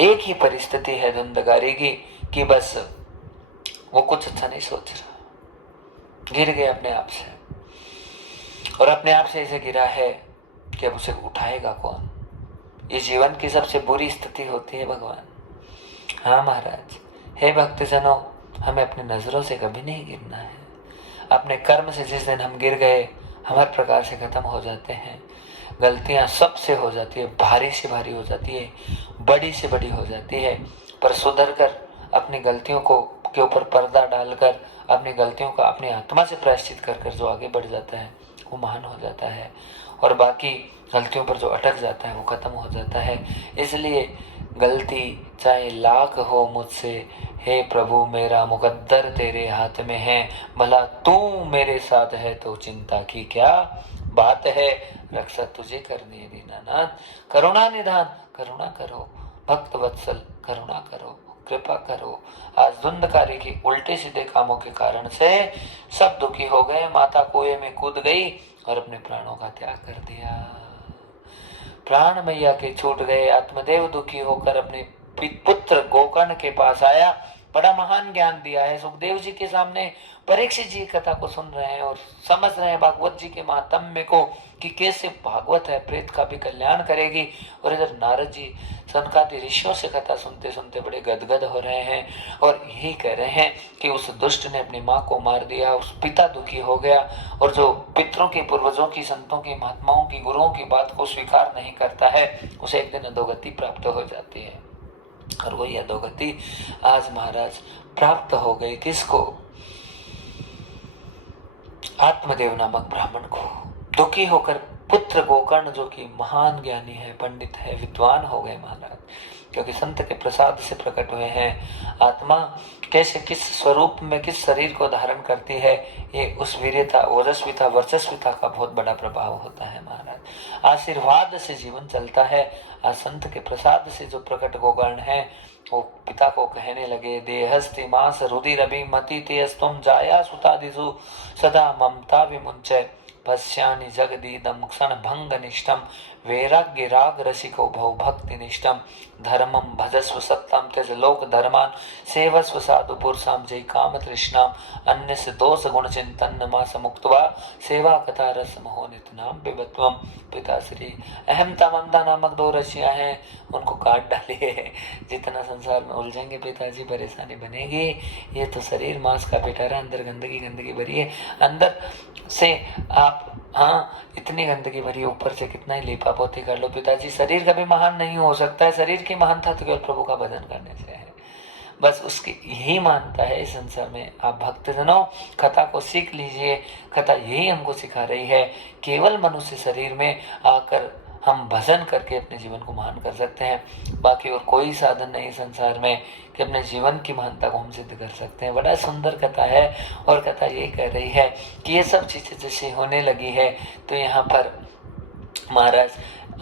एक ही परिस्थिति है धुंधकारी की कि बस वो कुछ अच्छा नहीं सोच रहा, गिर गया अपने आप से, और अपने आप से ऐसे गिरा है कि अब उसे उठाएगा कौन। ये जीवन की सबसे बुरी स्थिति होती है भगवान। हाँ महाराज, हे भक्तजनों, हमें अपनी नजरों से कभी नहीं गिरना है। अपने कर्म से जिस दिन हम गिर गए, हम हर प्रकार से खत्म हो जाते हैं। गलतियां सबसे हो जाती है, भारी से भारी हो जाती है, बड़ी से बड़ी हो जाती है, पर सुधर कर अपनी गलतियों को के ऊपर पर्दा डालकर अपनी गलतियों का अपनी आत्मा से प्रायश्चित कर कर जो आगे बढ़ जाता है वो महान हो जाता है, और बाकी गलतियों पर जो अटक जाता है वो खत्म हो जाता है। इसलिए गलती चाहे लाख हो मुझसे, हे प्रभु मेरा मुकद्दर तेरे हाथ में है, भला तू मेरे साथ है तो चिंता की क्या बात है, रक्षा तुझे करनी है दीनानाथ। करुणा निधान करुणा करो, भक्त वत्सल करुणा करो, कृपा करो। आज धुंधकारी के उल्टे सीधे कामों के कारण से सब दुखी हो गए, माता कुएं में कूद गई और अपने प्राणों का त्याग कर दिया। प्राण मैया के छूट गए। आत्मदेव दुखी होकर अपने पुत्र गोकर्ण के पास आया, बड़ा महान ज्ञान दिया है। सुखदेव जी के सामने परीक्षित जी कथा को सुन रहे हैं और समझ रहे हैं भागवत जी के महात्म्य को कि कैसे भागवत है प्रेत का भी कल्याण करेगी, और इधर नारद जी सनकादि ऋषियों से कथा सुनते सुनते बड़े गदगद हो रहे हैं और यही कह रहे हैं कि उस दुष्ट ने अपनी माँ को मार दिया, उस पिता दुखी हो गया, और जो पितरों की, पूर्वजों की, संतों की, महात्माओं की, गुरुओं की बात को स्वीकार नहीं करता है उसे एक दिन अधोगति प्राप्त हो जाती है। और वही अधोगति आज महाराज प्राप्त हो गई किसको? आत्मदेव नामक ब्राह्मण को। दुखी होकर पुत्र गोकर्ण जो कि महान ज्ञानी है, पंडित है, विद्वान हो गए महाराज, क्योंकि संत के प्रसाद से प्रकट हुए हैं। आत्मा कैसे किस स्वरूप में किस शरीर को धारण करती है, ये उस वीर्यता, ओजस्विता, वर्चस्विता का बहुत बड़ा प्रभाव होता है महाराज। आशीर्वाद से जीवन चलता है। आज संत के प्रसाद से जो प्रकट गोकर्ण है वो पिता को कहने लगे, देहस्ति मास रुधिर अभिमति तेस्तुम जाया सुतादिषु सदा ममता विमुंचय पश्यानि जगदीदं क्षण भंग निष्ठम वैराग्य राग रसिको भव भक्ति निष्ठम धर्मम भजस्व सत्यम त्यज लोक धर्मान सेवस्व साधु पुरुषाम जय काम तृष्णाम अन्य से दोष गुण चिंतन नमास मुक्तवा सेवा कथा रस मोह नित नाम विवत्वम। पिताश्री अहमता ममता नामक दो रसियां हैं, उनको काट डालिए। जितना संसार में उलझेंगे पिताजी परेशानी बनेगी। ये तो शरीर मांस का पिटारा, अंदर गंदगी गंदगी भरी है, अंदर से आप इतनी गंदगी भरी, ऊपर से कितना ही लीपा पोती कर लो पिताजी, शरीर कभी महान नहीं हो सकता है। शरीर की महानता तो केवल प्रभु का भजन करने से है, बस उसकी यही मानता है इस संसार में। आप भक्तजनों कथा को सीख लीजिए, कथा यही हमको सिखा रही है। केवल मनुष्य शरीर में आकर हम भजन करके अपने जीवन को महान कर सकते हैं, बाकी और कोई साधन नहीं संसार में कि अपने जीवन की महानता को हम सिद्ध कर सकते हैं। बड़ा सुंदर कथा है, और कथा ये कह रही है कि ये सब चीजें जैसे होने लगी है तो यहाँ पर महाराज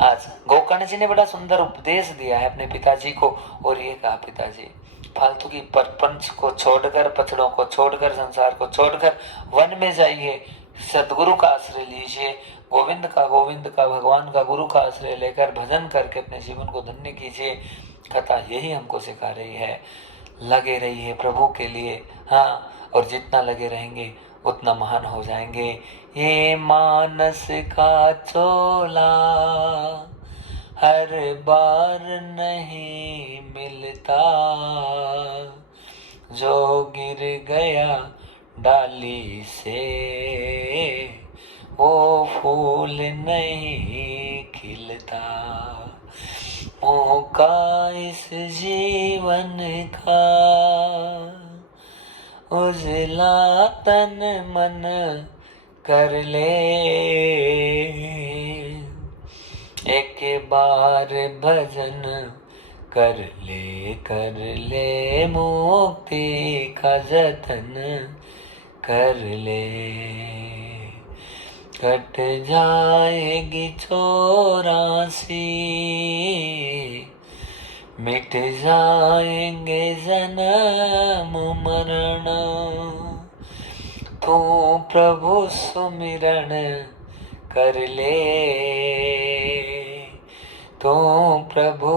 आज गोकर्ण जी ने बड़ा सुंदर उपदेश दिया है अपने पिताजी को, और ये कहा, पिताजी फालतू की प्रपंच को छोड़कर, पछड़ों को छोड़कर, संसार को छोड़कर वन में जाइए, सदगुरु का आश्रय लीजिए, गोविंद का, भगवान का, गुरु का आश्रय लेकर भजन करके अपने जीवन को धन्य कीजिए। कथा यही हमको सिखा रही है। लगे रहिए प्रभु के लिए, और जितना लगे रहेंगे उतना महान हो जाएंगे। ये मानस का चोला हर बार नहीं मिलता, जो गिर गया डाली से वो फूल नहीं खिलता। मौका इस जीवन का उजला तन मन कर ले, एक बार भजन कर ले मुक्ति का जतन कर ले। कट जाएगी 84, मिट जाएंगे जन्म मरण, तू प्रभु सुमिरन कर ले, तू प्रभु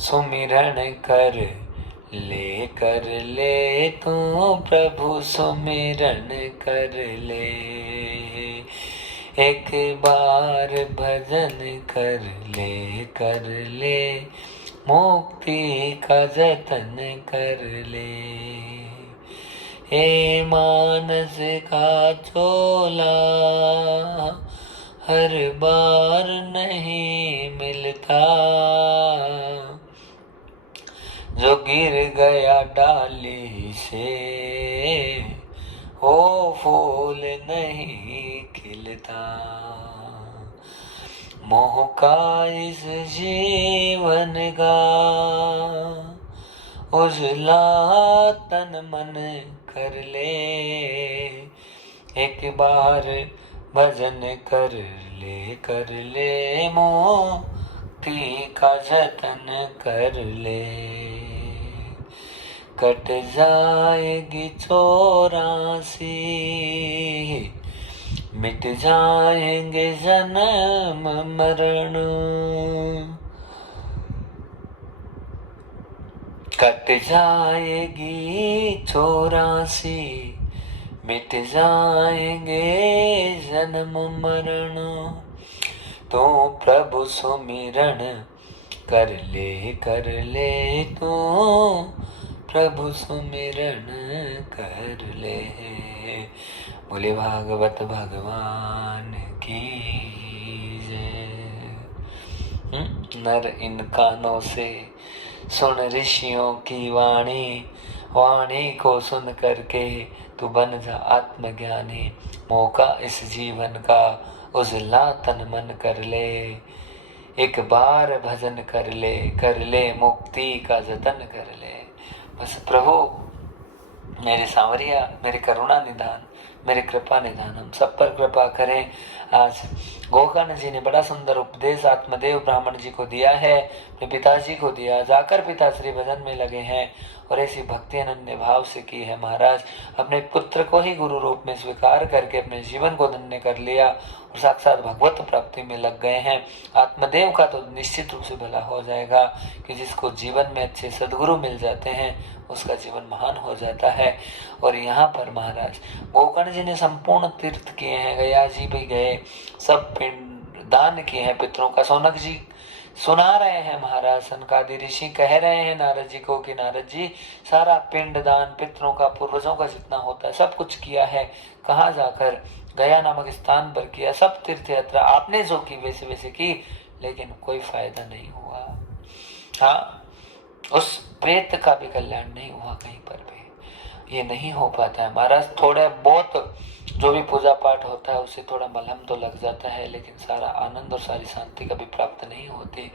सुमिरन कर ले तू प्रभु सुमिरन कर ले। एक बार भजन कर ले मुक्ति का जतन कर ले। हे मानस का चोला हर बार नहीं मिलता, जो गिर गया डाली से वो फूल नहीं खिलता। मोह का इस जीवन का उजला तन मन कर ले। एक बार भजन कर ले मुक्ति का जतन कर ले। कट जाएगी 84, मिट जाएंगे जन्म मरण। कट जाएगी 84, मिट जाएंगे जन्म मरण। तो प्रभु सुमिरन कर ले तू प्रभु सुमिरन कर ले। बोले भागवत भगवान की जय। नर इन कानों से सुन ऋषियों की वाणी, वाणी को सुन करके तू बन जा आत्मज्ञानी। मौका इस जीवन का उजला तन मन कर ले। एक बार भजन कर ले मुक्ति का जतन कर ले। बस प्रभु मेरे सांवरिया, मेरे करुणा निधान, मेरे कृपा निधान, हम सब पर कृपा करें। आज गोकर्ण जी ने बड़ा सुंदर उपदेश आत्मदेव ब्राह्मण जी को दिया है, अपने पिताजी को दिया। जाकर पिताश्री भजन में लगे हैं और ऐसी भक्ति अनन्य भाव से की है। महाराज अपने पुत्र को ही गुरु रूप में स्वीकार करके अपने जीवन को धन्य कर लिया और साक्षात भगवत प्राप्ति में लग गए हैं। आत्मदेव का तो निश्चित रूप से भला हो जाएगा कि जिसको जीवन में अच्छे सद्गुरु मिल जाते हैं उसका जीवन महान हो जाता है। और यहाँ पर महाराज गोकर्ण जी ने संपूर्ण तीर्थ किए हैं, गया जी भी गए, सब पिंड दान किए हैं पितरों का। सौनक जी सुना रहे हैं महाराज, सनकादि ऋषि कह रहे हैं नारद जी को कि नारद जी सारा पिंड दान पितरों का, पूर्वजों का जितना होता है सब कुछ किया है। कहाँ जाकर? गया नामक स्थान पर किया। सब तीर्थ यात्रा आपने जो की वैसे वैसे की, लेकिन कोई फायदा नहीं हुआ। हाँ, उस प्रेत का भी कल्याण नहीं हुआ कहीं पर भी। ये नहीं हो पाता है महाराज। थोड़े बहुत जो भी पूजा पाठ होता है उससे थोड़ा मलहम तो लग जाता है, लेकिन सारा आनंद और सारी शांति कभी प्राप्त नहीं होती।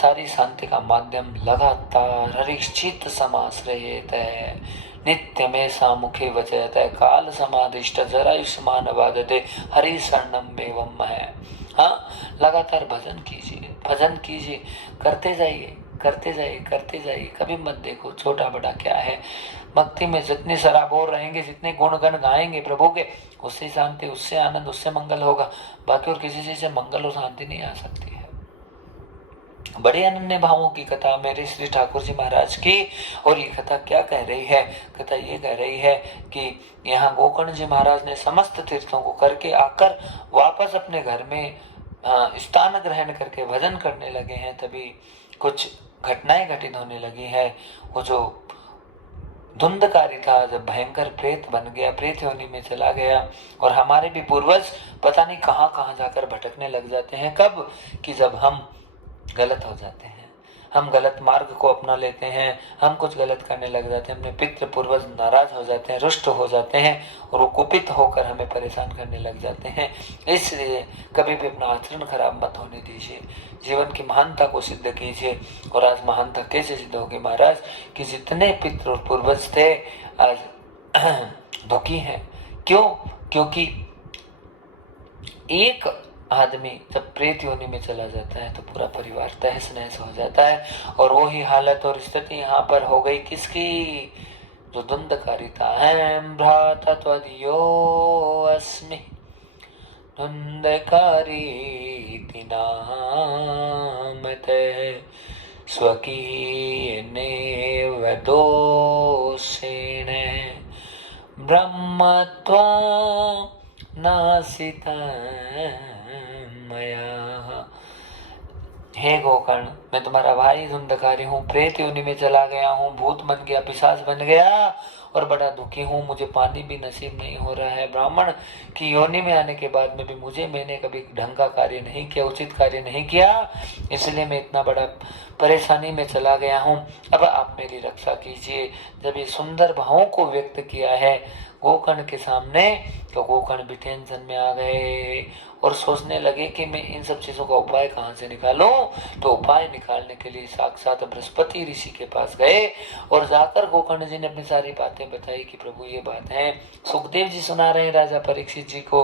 सारी शांति का माध्यम लगातार हरिश्चित समाश्रयेत है, नित्य में सामुखे वचयत है, काल समाधिष्ट जरायुष्मान बाधते हरि शरणम एवं है। हाँ, लगातार भजन कीजिए, करते जाइए, करते जाइए। कभी मत देखो छोटा बड़ा क्या है। भक्ति में जितने सराबोर रहेंगे, जितने गुणगण गाएंगे प्रभु के, उससे शांति, उससे आनंद, उससे मंगल होगा। बाकी और किसी चीज से मंगल और शांति नहीं आ सकती है। बड़े अनन्य भावों की कथा मेरे श्री ठाकुर जी महाराज की। और ये कथा क्या कह रही है? कथा ये कह रही है कि यहाँ गोकर्ण जी महाराज ने समस्त तीर्थों को करके आकर वापस अपने घर में स्थान ग्रहण करके भजन करने लगे हैं। तभी कुछ घटनाएं घटित होने लगी है। वो जो धुंधकारी था, जब भयंकर प्रेत बन गया, प्रेत योनि में चला गया। और हमारे भी पूर्वज पता नहीं कहाँ कहाँ जाकर भटकने लग जाते हैं। कब? कि जब हम गलत हो जाते हैं, हम गलत मार्ग को अपना लेते हैं, हम कुछ गलत करने लग जाते हैं, अपने पितृ पूर्वज नाराज हो जाते हैं, रुष्ट हो जाते हैं और वो कुपित होकर हमें परेशान करने लग जाते हैं। इसलिए कभी भी अपना आचरण खराब मत होने दीजिए, जीवन की महानता को सिद्ध कीजिए। और आज महानता कैसे सिद्ध होगी महाराज? कि जितने पितृ और पूर्वज थे आज दुखी हैं। क्यों? क्योंकि एक आदमी जब प्रेत योनि में चला जाता है तो पूरा परिवार तहस नहस हो जाता है। और वो ही हालत और स्थिति यहाँ पर हो गई किसकी? जो धुंधकारी था। अहं भ्राता त्वदीयो अस्मि धुंधकारी नामते स्वकीयेनेव दोषेण ब्रह्मत्वं नासितं मया। हे गोकर्ण, मैं तुम्हारा भाई धुंधकारी हूँ, प्रेत योनि में चला गया हूँ, भूत बन गया, पिशाच बन गया और बड़ा दुखी हूँ। मुझे पानी भी नसीब नहीं हो रहा है। ब्राह्मण की योनि में आने के बाद में भी मैंने कभी ढंग का कार्य नहीं किया, उचित कार्य नहीं किया, इसलिए मैं इतना बड़ा परेशानी में चला गया हूँ। अब आप मेरी रक्षा कीजिए। जब ये सुंदर भावों को व्यक्त किया है गोकर्ण के सामने, तो गोकर्ण भी टेंशन में आ गए और सोचने लगे कि मैं इन सब चीजों का उपाय कहाँ से निकालूं। तो उपाय निकालने के लिए साक्षात बृहस्पति ऋषि के पास गए और जाकर गोकर्ण जी ने अपनी सारी बातें बताई कि प्रभु ये बात है। सुखदेव जी सुना रहे हैं राजा परीक्षित जी को,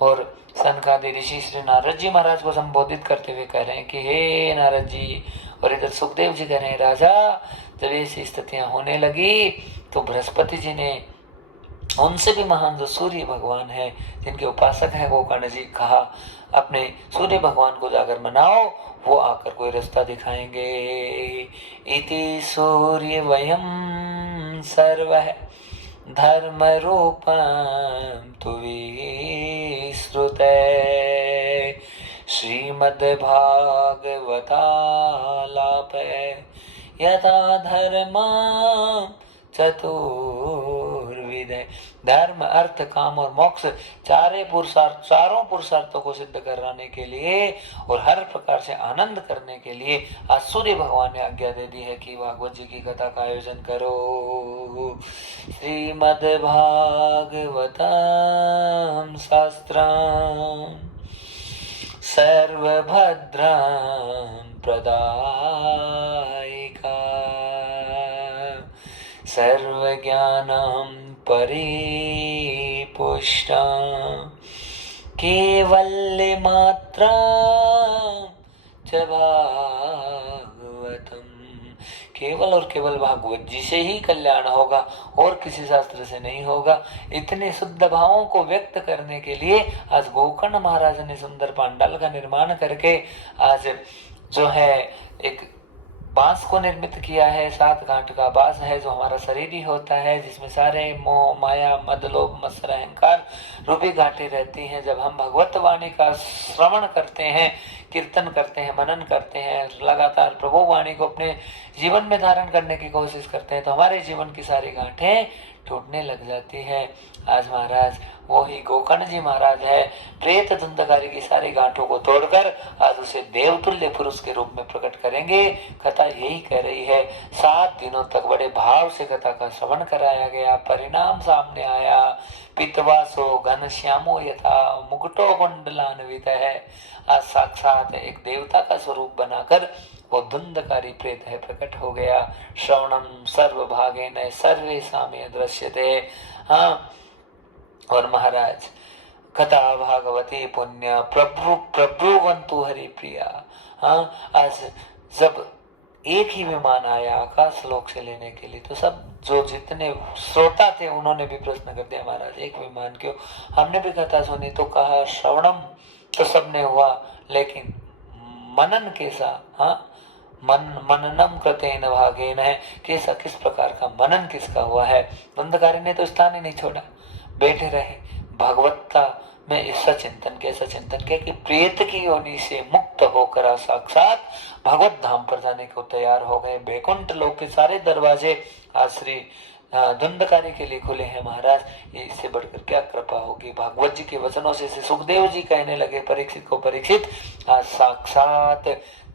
और सनकादि ऋषि श्री नारद जी महाराज को संबोधित करते हुए कह रहे हैं कि हे नारद जी, और इधर सुखदेव जी कह रहे हैं राजा, जब ऐसी स्थितियां होने लगी तो बृहस्पति जी ने उनसे भी महान जो सूर्य भगवान है, जिनके उपासक हैं गोकर्ण जी, कहा अपने सूर्य भगवान को जाकर मनाओ, वो आकर कोई रास्ता दिखाएंगे। इति सूर्य वयम सर्व धर्म रूपम तु विश्रुते श्रीमद्भागवतालापे यथा धर्म चतुर्विध। धर्म, अर्थ, काम और मोक्ष चारों पुरुषार्थों को सिद्ध कराने के लिए और हर प्रकार से आनंद करने के लिए आज सूर्य भगवान ने आज्ञा दे दी है कि भागवत जी की कथा का आयोजन करो। श्रीमद् भागवतम शास्त्रम सर्वभद्रं प्रदायिका सर्वज्ञानं परिपुष्टं केवल्यमात्रं च भागवतम्। केवल और केवल भागवत जी से ही कल्याण होगा और किसी शास्त्र से नहीं होगा। इतने शुद्ध भावों को व्यक्त करने के लिए आज गोकर्ण महाराज ने सुंदर पांडाल का निर्माण करके आज जो है एक बांस को निर्मित किया है। 7 गांठ का बांस है जो हमारा शरीर ही होता है, जिसमें सारे मोह माया मद लोभ मत्सर अहंकार रूपी गांठें रहती हैं। जब हम भगवत वाणी का श्रवण करते हैं, कीर्तन करते हैं, मनन करते हैं, लगातार प्रभु वाणी को अपने जीवन में धारण करने की कोशिश करते हैं, तो हमारे जीवन की सारी गांठें टूटने लग जाती है। आज महाराज वो ही गोकर्ण जी महाराज है, प्रेत धुंधकारी की सारी गांठों को तोड़कर आज उसे देवतुल्य पुरुष के रूप में प्रकट करेंगे। कथा यही कह रही है। 7 दिनों तक बड़े भाव से कथा का श्रवण कराया गया, परिणाम सामने आया। पितवासो घनश्यामो यथा मुकुटो कुंडलान्वित है। आज साक्षात एक देवता का स्वरूप बनाकर वो धुंधकारी प्रेत है प्रकट हो गया। श्रवणम सर्वभागेन सर्वेषां दृश्यते। हाँ, और महाराज कथा भागवती पुण्य प्रभुवंतु हरि प्रिया। हाँ, आज जब एक ही विमान आया आकाश लोक से लेने के लिए, तो सब जो जितने श्रोता थे उन्होंने भी प्रश्न कर दिया, महाराज एक विमान क्यों? हमने भी कथा सुनी तो कहा श्रवणम तो सबने हुआ, लेकिन मनन कैसा? हाँ, मननम कृतेन भागेन है, कैसा किस प्रकार का मनन किसका हुआ है? धुंधकारी ने तो स्थान ही नहीं छोड़ा, बैठे रहे भगवत्ता में। इसका चिंतन कैसा चिंतन किया कि प्रेत की योनि से मुक्त होकर साक्षात भगवत धाम पर जाने को तैयार हो गए। बैकुंठ लोक के सारे दरवाजे आज श्री धुंधकारी के लिए खुले हैं। महाराज, ये इससे बढ़कर क्या कृपा होगी? भागवत जी के वचनों से सुखदेव जी कहने लगे परीक्षित को, परीक्षित आज साक्षात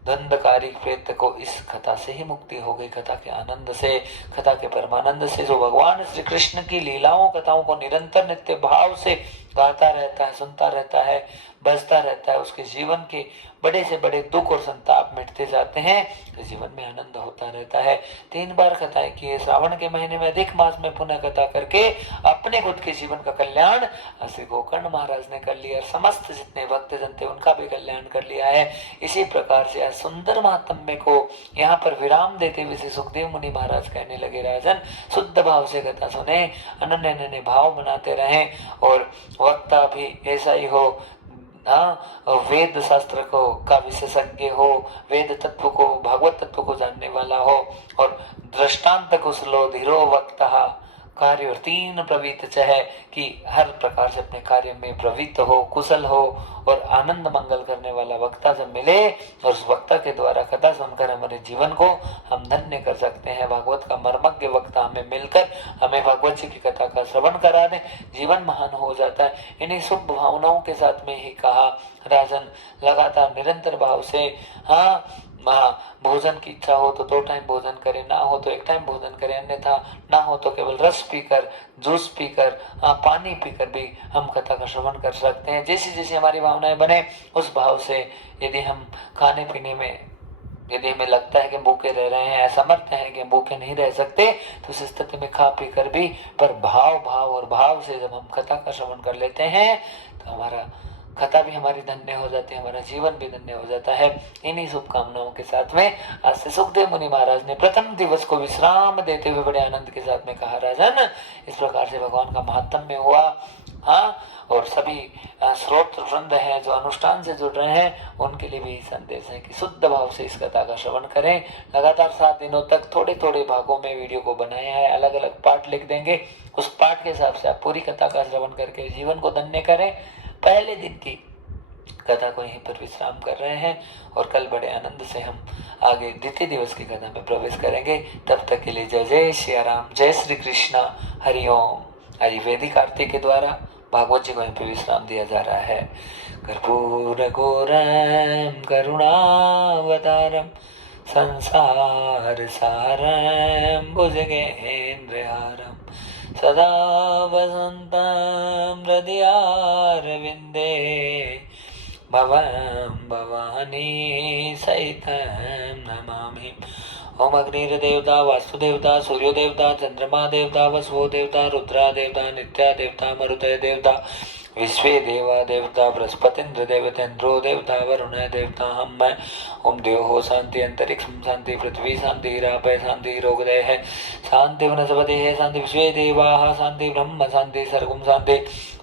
धुंधकारी प्रेत को इस कथा से ही मुक्ति हो गई। कथा के आनंद से, कथा के परमानंद से, जो भगवान श्री कृष्ण की लीलाओं कथाओं को निरंतर नित्य भाव से गाता रहता है, सुनता रहता है, बजता रहता है, उसके जीवन के बड़े से बड़े दुख और संताप मिटते जाते हैं, तो जीवन में आनंद होता रहता है। 3 बार कथाएं की है श्रावण के महीने में, अधिक मास में पुनः कथा करके अपने खुद के जीवन का कल्याण श्री गोकर्ण महाराज ने कर लिया, समस्त जितने भक्त जन थे उनका भी कल्याण कर लिया है। इसी प्रकार से सुंदर महात्म्य को यहाँ पर विराम देते हुए श्री सुखदेव मुनि महाराज कहने लगे, राजन शुद्ध भाव से कथा सुने, अनन्य अनन्य भाव बनाते रहें और वक्ता भी ऐसा ही हो, वेद शास्त्र को का विशेषज्ञ हो, वेद तत्व को, भागवत तत्व को जानने वाला हो, और दृष्टांत कुशलो धीरो वक्ता कार्य और तीन प्रवृत्त चाहे कि हर प्रकार से अपने कार्य में प्रवृत्त हो, कुशल हो और आनंद मंगल करने वाला वक्ता जब मिले और उस वक्ता के द्वारा कथा सुनकर हमारे जीवन को हम धन्य कर सकते हैं। भागवत का मर्मज्ञ वक्ता हमें मिलकर हमें भागवत जी की कथा का श्रवण करा दे, जीवन महान हो जाता है। इन्हीं शुभ भावनाओं के साथ में ही कहा राजन लगातार निरंतर भाव से भोजन की इच्छा हो तो 2 टाइम भोजन करें, ना हो तो 1 टाइम भोजन करें, अन्यथा ना हो तो केवल रस पीकर, जूस पीकर, पानी पीकर भी हम कथा का श्रवण कर सकते हैं। जैसी जैसी हमारी भावनाएं बने उस भाव से यदि हम खाने पीने में, यदि हमें लगता है कि भूखे रह रहे हैं, असमर्थ हैं कि हम भूखे नहीं रह सकते, तो उस स्थिति में खा पी कर भी पर भाव से जब हम कथा का श्रवण कर लेते हैं तो हमारा कथा भी हमारी धन्य हो जाती है, हमारा जीवन भी धन्य हो जाता है। इन्हीं शुभकामनाओं के साथ में आज से सुखदेव मुनि महाराज ने प्रथम दिवस को विश्राम देते हुए बड़े आनंद के साथ में कहा राजन इस प्रकार से भगवान का महात्म्य हुआ। और सभी श्रोत्र वृंद है जो अनुष्ठान से जुड़ रहे हैं उनके लिए भी संदेश है कि शुद्ध भाव से इस कथा का श्रवण करें। लगातार 7 दिनों तक थोड़े थोड़े भागों में वीडियो को बनाया है, अलग अलग पार्ट लिख देंगे, उस पार्ट के हिसाब से आप पूरी कथा का श्रवण करके जीवन को धन्य करें। पहले दिन की कथा को यहीं पर विश्राम कर रहे हैं और कल बड़े आनंद से हम आगे द्वितीय दिवस की कथा में प्रवेश करेंगे। तब तक के लिए जय जय श्री राम, जय श्री कृष्णा, हरिओम। आयुर्वेदिक आरती के द्वारा भागवत जी को यहीं पर विश्राम दिया जा रहा है। कर्पूर घोरम करुणावतारम संसार सारम भुजगेन्द्रहारम सदा वसन्तं हृदयारविन्दे भवं भवानी सहितं नमामि। ओम अग्निर्देवता, वास्तुदेवता, सूर्योदेवता, चंद्रमा देवता, वसुओ देवता, रुद्रा देवता, नित्या देवता, मरुतय देवता, विश्वे देवा देवता, बृहस्पतिन्द्र देवतेन्द्रो देवता, वरुण देवता हम मैं। ओम देवो शांति, अंतरिक्ष शांति, पृथ्वी शांति, रापय शांति, रोगदय है शांति, वनस्पति है शांति, विश्वे देवा शांति, ब्रह्म शांति, सर्वम शांति,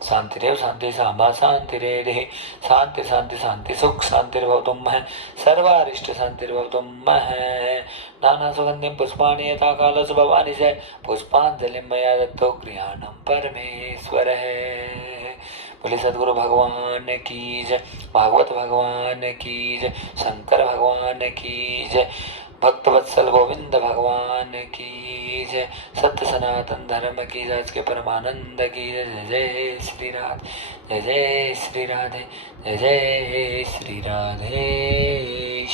शांतिरेव शांति, सामा शांतिरेधि, शांति शांति शांति सुख शांतिर्भवतुम है, सर्वारिष्ट शांतिर्भवतुम है। नाना सुगंधिम पुष्पाणि यथा कालस्य भवानी से पुष्पांजलिं मया दत्तो गृहाणं परमेश्वर है। बोले सदगुरु भगवान की जय, भागवत भगवान की जय, शंकर भगवान की जय, भक्त वत्सल गोविंद भगवान की जय, सत्य सनातन धर्म की जय, के परमानंद की जय। जय जय श्री राधे, जय जय श्री राधे, जय जय श्री राधे।